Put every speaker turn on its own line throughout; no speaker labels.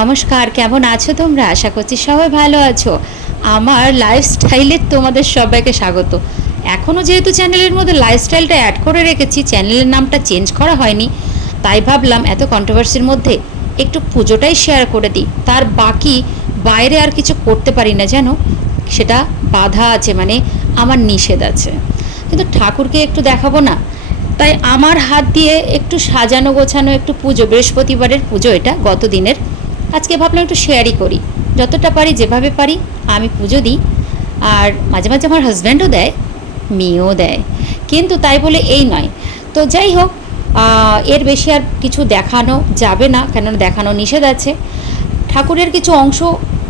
নমস্কার, কেমন আছো তোমরা? আশা করছি সবাই ভালো আছো। আমার লাইফস্টাইলে তোমাদের সবাইকে স্বাগত। এখনও যেহেতু চ্যানেলের মধ্যে লাইফস্টাইলটা অ্যাড করে রেখেছি চ্যানেলের নামটা চেঞ্জ করা হয়নি, তাই ভাবলাম এত কন্ট্রোভার্সির মধ্যে একটু পুজোটাই শেয়ার করে দিই। তার বাকি বাইরে আর কিছু করতে পারি না যেন সেটা বাধা আছে মানে আমার নিষেধ আছে। কিন্তু ঠাকুরকে একটু দেখাবো না? তাই আমার হাত দিয়ে একটু সাজানো গোছানো একটু পুজো, বৃহস্পতিবারের পুজো এটা গত দিনের আজকে ভাবলাম একটু শেয়ারই করি। যতটা পারি, যেভাবে পারি, আমি পুজো দিই। আর মাঝে মাঝে আমার হাজব্যান্ডও দেয়, মেয়েও দেয়। কিন্তু তাই বলে এই নয়। তো যাই হোক এর বেশি আর কিছু দেখানো যাবে না, কেননা দেখানো নিষেধ আছে। ঠাকুরের কিছু অংশ,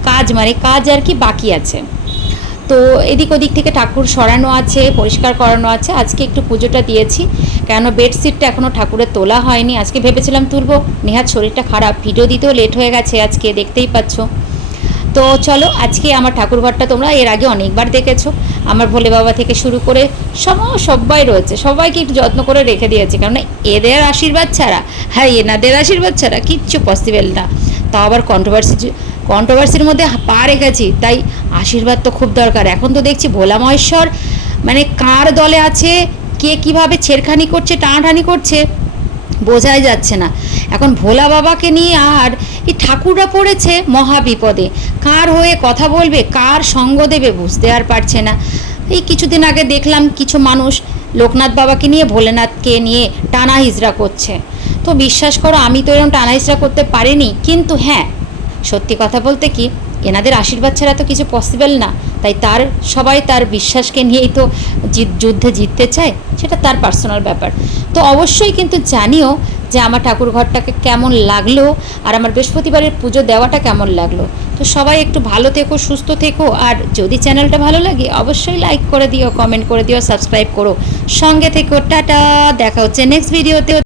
কাজ মানে কাজ আর কি বাকি আছে। তো এদিক ওদিক থেকে ঠাকুর সরানো আছে, পরিষ্কার করানো আছে। আজকে একটু পুজোটা দিয়েছি। কেন বেডশিটটা এখনও ঠাকুরের তোলা হয়নি? আজকে ভেবেছিলাম তুলবো। নেহাত শরীরটা খারাপ। ভিডিও দিতেও লেট হয়ে গেছে আজকে, দেখতেই পাচ্ছ। তো চলো, আজকে আমার ঠাকুরঘরটা তোমরা এর আগে অনেকবার দেখেছ। আমার ভোলে বাবা থেকে শুরু করে সব সবাই রয়েছে। সবাইকে একটু যত্ন করে রেখে দিয়েছি। কারণ এদের আশীর্বাদ ছাড়া হ্যাঁ এনাদের আশীর্বাদ ছাড়া কিচ্ছু পসিবল না। তাও আবার কন্ট্রোভার্সি কন্ট্রোভার্সির মধ্যে পা রেখেছি, তাই আশীর্বাদ তো খুব দরকার। এখন তো দেখছি ভোলা মহেশ্বর মানে কার দলে আছে, কে কীভাবে ছেড়খানি করছে, টানাটানি করছে, বোঝাই যাচ্ছে না। এখন ভোলা বাবাকে নিয়ে আর এই ঠাকুররা পড়েছে মহাবিপদে। কার হয়ে কথা বলবে, কার সঙ্গ দেবে বুঝতে আর পারছে না। এই কিছুদিন আগে দেখলাম কিছু মানুষ লোকনাথ বাবাকে নিয়ে, ভোলেনাথকে নিয়ে টানা হিজড়া করছে। তো বিশ্বাস করো, আমি তো এরকম টানা হিজড়া করতে পারিনি, কিন্তু হ্যাঁ সত্যি কথা বলতে কি, এনাদের আশীর্বাদ ছাড়া তো কিছু পসিবল না। তাই তার, সবাই তার বিশ্বাসকে নিয়েই তো যুদ্ধে জিততে চায়, সেটা তার পার্সোনাল ব্যাপার। তো অবশ্যই কিন্তু জানিও যে আমার ঠাকুর ঘরটাকে কেমন লাগল, আর আমার বৃহস্পতিবারের পুজো দেওয়াটা কেমন লাগল। তো সবাই একটু ভালো থেকো, সুস্থ থেকো, আর যদি চ্যানেলটা ভালো লাগে, অবশ্যই লাইক করে দিও কমেন্ট করে দিও সাবস্ক্রাইব করো। সঙ্গে থেকো, টাটা, দেখা হচ্ছে নেক্সট ভিডিওতে